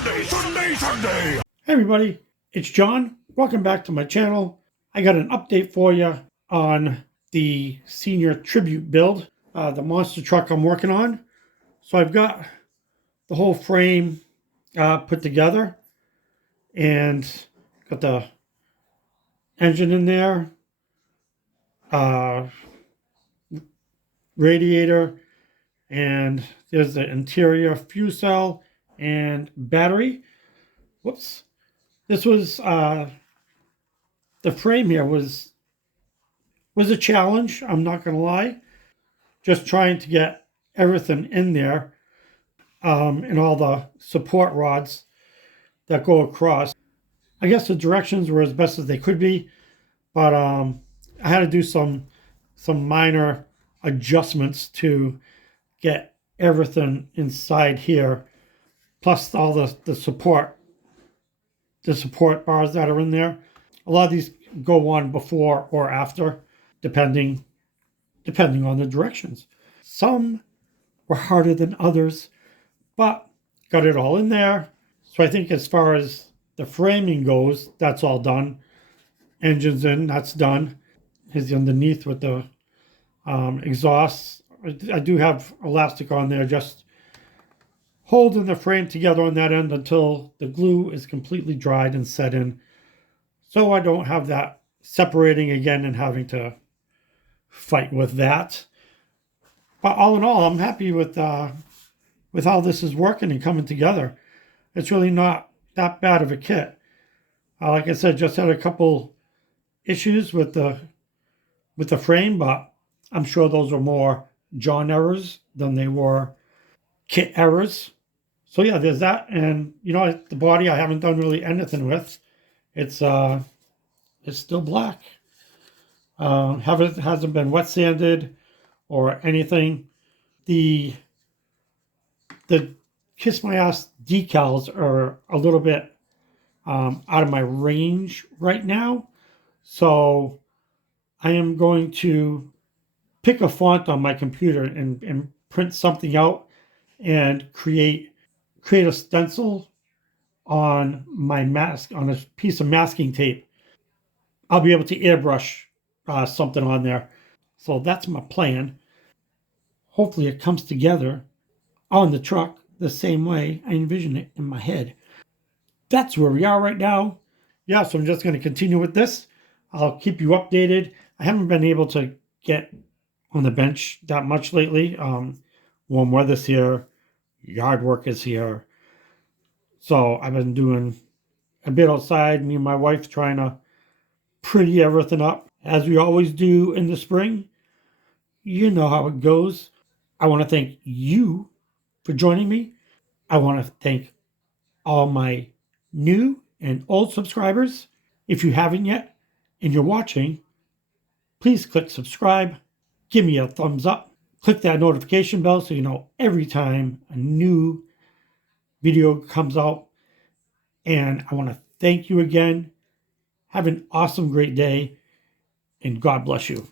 Sunday. Hey everybody, it's John. Welcome back to my channel. I got an update for you on the senior tribute build, the monster truck I'm working on. So I've got the whole frame put together and got the engine in there, radiator, and there's the interior fuel cell and battery. Whoops. This was the frame here was a challenge, I'm not gonna lie. Just trying to get everything in there, and all the support rods that go across. I guess the directions were as best as they could be, but I had to do some minor adjustments to get everything inside here, plus all the support bars that are in there. A lot of these go on before or after, depending on the directions. Some were harder than others, but got it all in there. So I think as far as the framing goes, that's all done. Engine's in, that's done. Is underneath with the exhausts. I do have elastic on there, just holding the frame together on that end until the glue is completely dried and set in, so I don't have that separating again and having to fight with that. But all in all, I'm happy with how this is working and coming together. It's really not that bad of a kit. Like I said, just had a couple issues with the frame, but I'm sure those are more John errors than they were kit errors. So yeah, there's that. And you know, the body I haven't done really anything with. It's still black. Hasn't been wet sanded or anything. The Kiss My Ass decals are a little bit out of my range right now. So I am going to pick a font on my computer and print something out and create a stencil on my mask, on a piece of masking tape. I'll be able to airbrush something on there. So that's my plan. Hopefully it comes together on the truck the same way I envision it in my head. That's where we are right now. Yeah, so I'm just going to continue with this. I'll keep you updated. I haven't been able to get on the bench that much lately. Warm weather's here. Yard work is here. So I've been doing a bit outside. Me and my wife trying to pretty everything up, as we always do in the spring. You know how it goes. I want to thank you for joining me. I want to thank all my new and old subscribers. If you haven't yet and you're watching, please click subscribe. Give me a thumbs up. Click that notification bell so you know every time a new video comes out. And I want to thank you again. Have an awesome, great day, and God bless you.